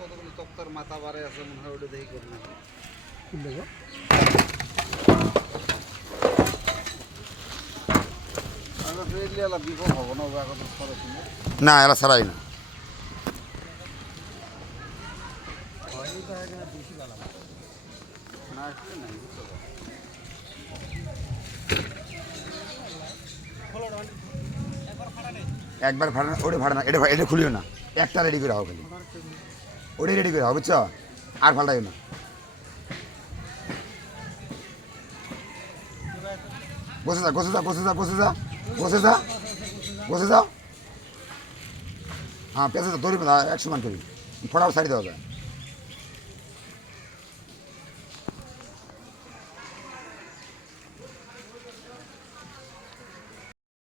কতগুলো তক্তার মাথা বাড়ে আছে মনে হয় ওটা দেখি করি না বিপদ হবো না না এরা ছাড়াই না একবার ভাড়া না ওটা ভাড়া না এটা এটা খুলিও না একটা রেডি করে হবে খালি ওটাই রেডি করে হবে বুঝছো আর ভাড়াইও না বসে যা বসে যা বসে যা বসে যা বসে যা বসে যাও হ্যাঁ পেঁচে যা দৌড়ি 100 মান করি ফটাফট সারি দেওয়া যায়